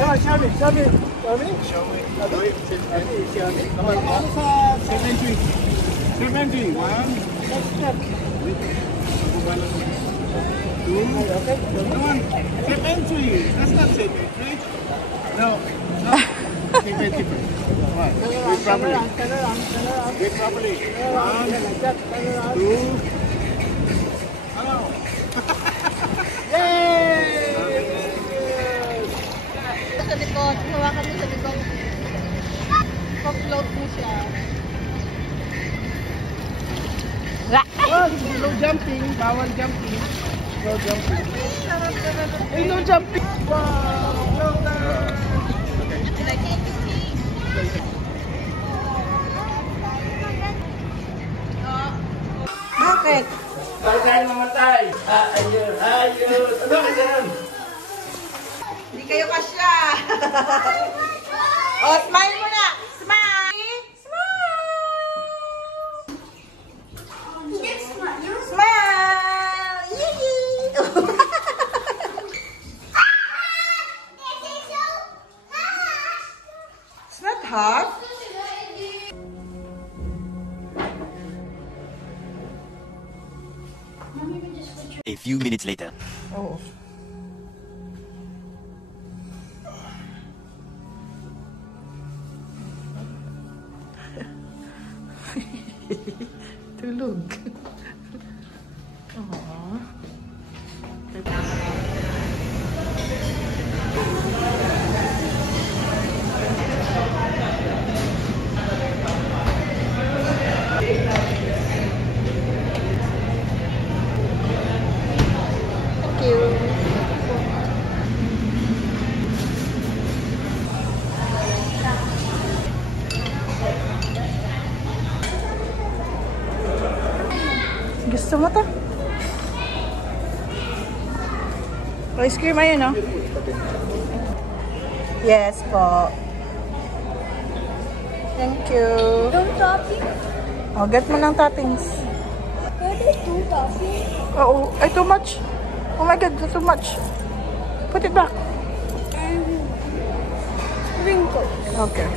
Show me. Show me. Come on. Cemetery. 1. Two. Come on. Cemetery. That's not cemetery. No. Cemetery. Come on. Wait properly. Wait properly. 1, 2. Hello. Yay! Sa likod, hawakan mo sa likod. Pa-float mo siya. No jumping, bawal jumping. No jumping. Hey, no jumping. Wow, well done. Bakit? Bakit tayo mamatay? Ayun. Ano ka dyan? Hindi kayo kasya. Oh, smile mo na. Smile. Smile. Yee. It's not hard. A few minutes later. Oh. Tulog. Thank you. Gusto mo to? Ice cream ayun, no? Yes po. Thank you. Don't topping? Oh, get mo ng toppings. Where is two topping? Oh, ay too much. Oh my God, that's too much. Put it back. And sprinkles. Okay.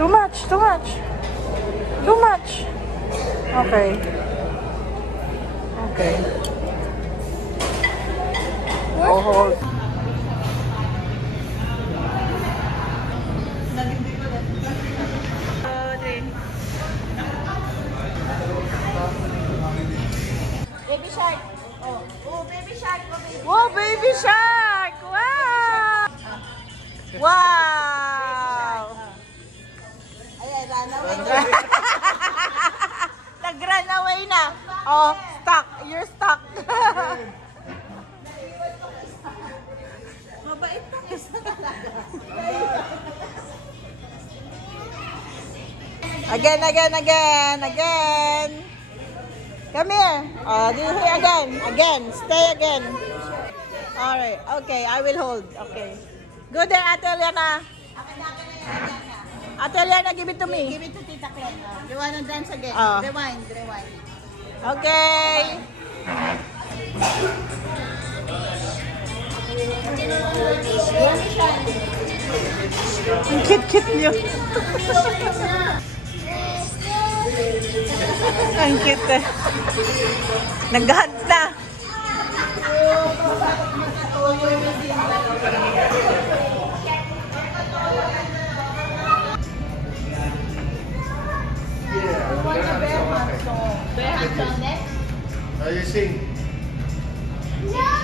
Too much, too much. Too much. Okay. Okay. Oh, hold. Baby shark. Oh, baby shark. Oh, baby. Whoa, baby shark! Wow! Wow! Ayan, run away. Nag-run away na. Oh, stuck. You're stuck. Mabait pa isa talaga. Again. Come here. Do you hear again? Stay again. All right. Okay, I will hold. Okay. Go there, Ate Eliana. Ate Eliana, give it to me. Give it to Tita Clen. You wanna dance again? Oh. Rewind. Okay. Ang cute niyo. Ang cute eh. Nag-hunt na. How you sing? Yes.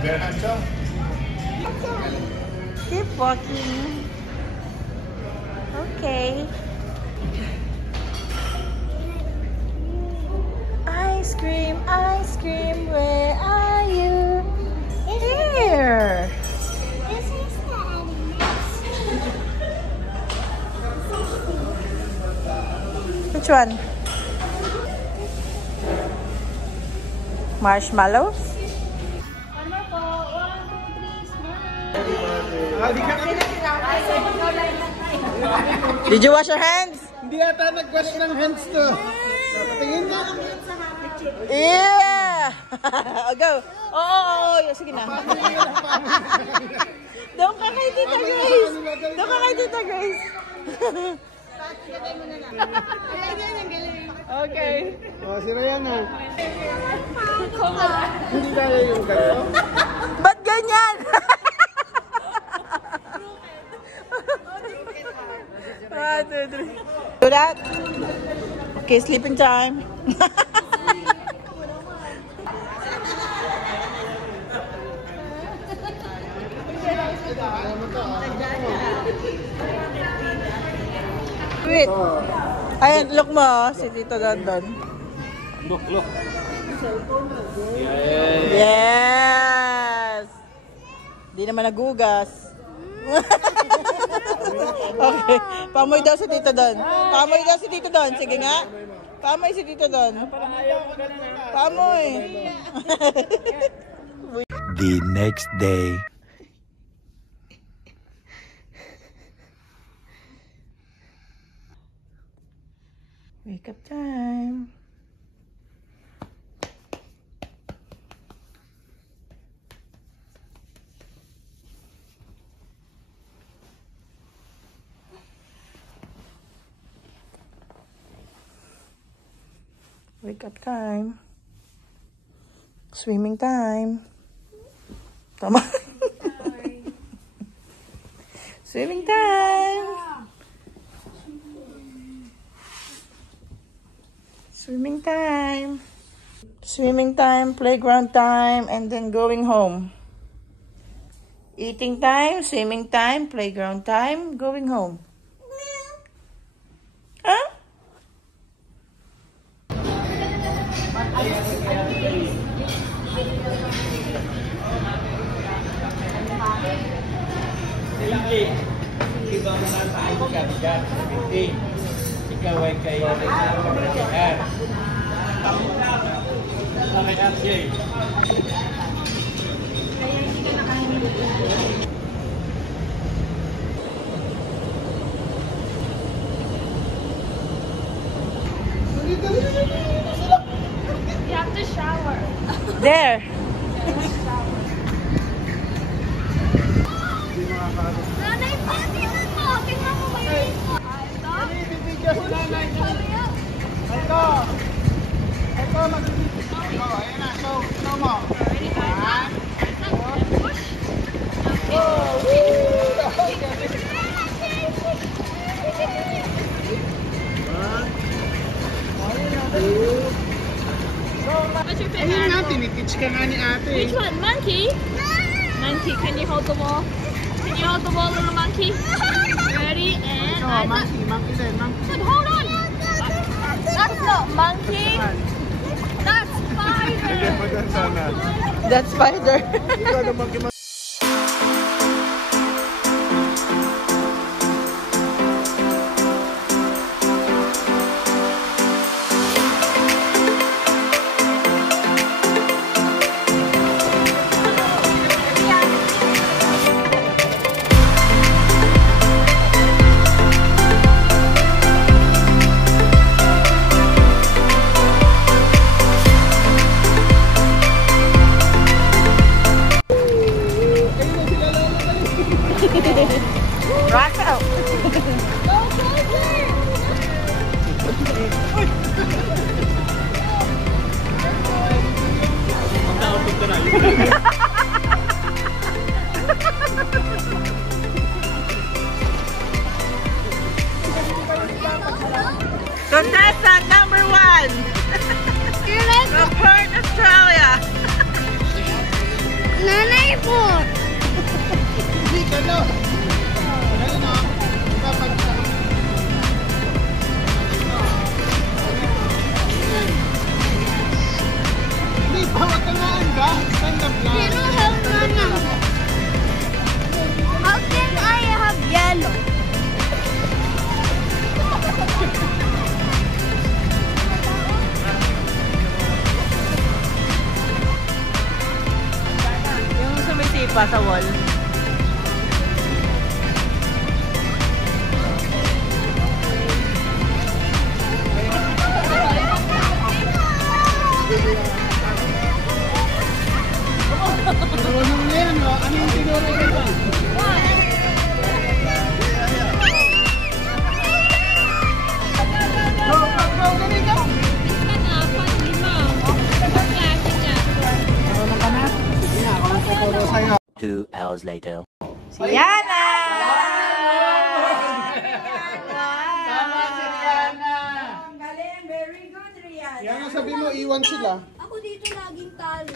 Bear hands up. Keep walking. Okay. Ice cream, where are you? Here. This is the animals. Which one? Marshmallows? One more po. 1, 2, 3, smile. Did you wash your hands? Hindi ata nag-wash ng hands to. Tingin na. Yeah! Go! Oo. Sige na. Doon ka kay Tita Grace. Doon ka kay Tita Grace. Okay. Si Ryan na. Hindi kaya yung ganito. Ba't ganyan? One, two, three. Do that? Okay, sleeping time. Wait. Ayan, look mo, si Tito Dondon. Look. Yes! Di naman nagugas. Okay. Pamoy daw si Tito Don. Pamoy daw si Tito Don. Sige nga. Pamoy si Tito Don. Pamoy. The next day. Wake up time. Wake up time. Swimming time. Tama. Swimming time. Swimming time. Swimming time, playground time, and then going home. Eating time, swimming time, playground time, going home. Huh? Iba mga tayo ka dyan. Ikaw ay kayo. Okay, Akshay. You have to shower. There. Nanay, tingnan mo. Tingnan mo ba yun? Ito, magbibigyan. Ayan na, so mo. What's your Ayun favorite nga, animal? tinitich ka nga ni ate. Which one? Monkey? Monkey, can you hold the ball? Can you hold the ball, little monkey? Ready? And Oh, monkey din, monkey. But hold on. That's not monkey. That's spider. That's spider. Ikaw na monkey. Rock out. Contestant number 1 from Perth, Australia. Nanay po. Hindi ka no. Ayun na. Kapag hindi, bawat ka nga ka. Stand up lang. You don't have nana. How can I have yellow? Yung sumisipa sa wall. Sa'yo. 2 hours later. Si Yana! Tama si Rihanna. Galing, very good, Rihanna. Yan ang sabi mo, iwan sila. Ako dito laging talo.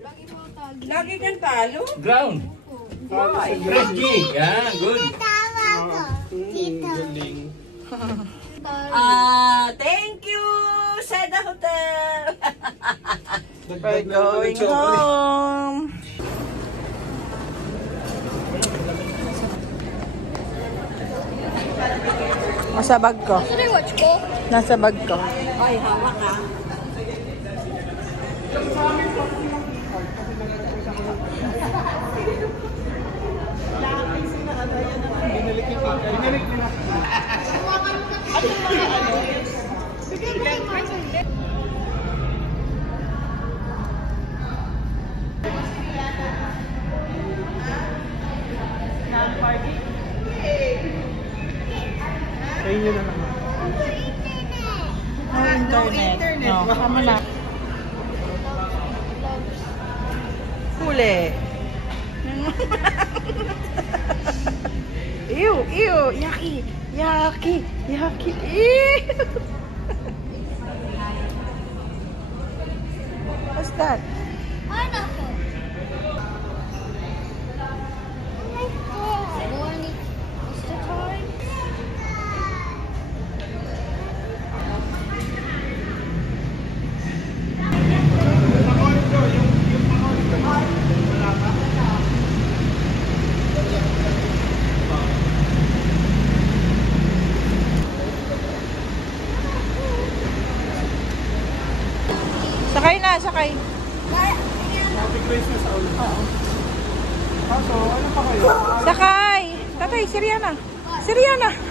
Lagi mo talo. Lagi kang talo? Ground. Reggie. Yeah, good. Galing. Thank you, Seda Hotel. Dagdag We're na naman going ng chocolate. home. Nasa bag ko. Ano yung watch ko? Nasa bag ko. Ay, hawak ka. Binalik nila. Binalik nila. Sa inyo na naman. No internet. No, kama na. Huli. Ew, ew, yucky, yucky, yucky, ew. What's that? Ano ko? Morning. What's the time? Sakay na, sakay. Grace na sa ulo. Kaso, ano pa kayo? Sakay. Tatay, si Rihanna. Si Rihanna.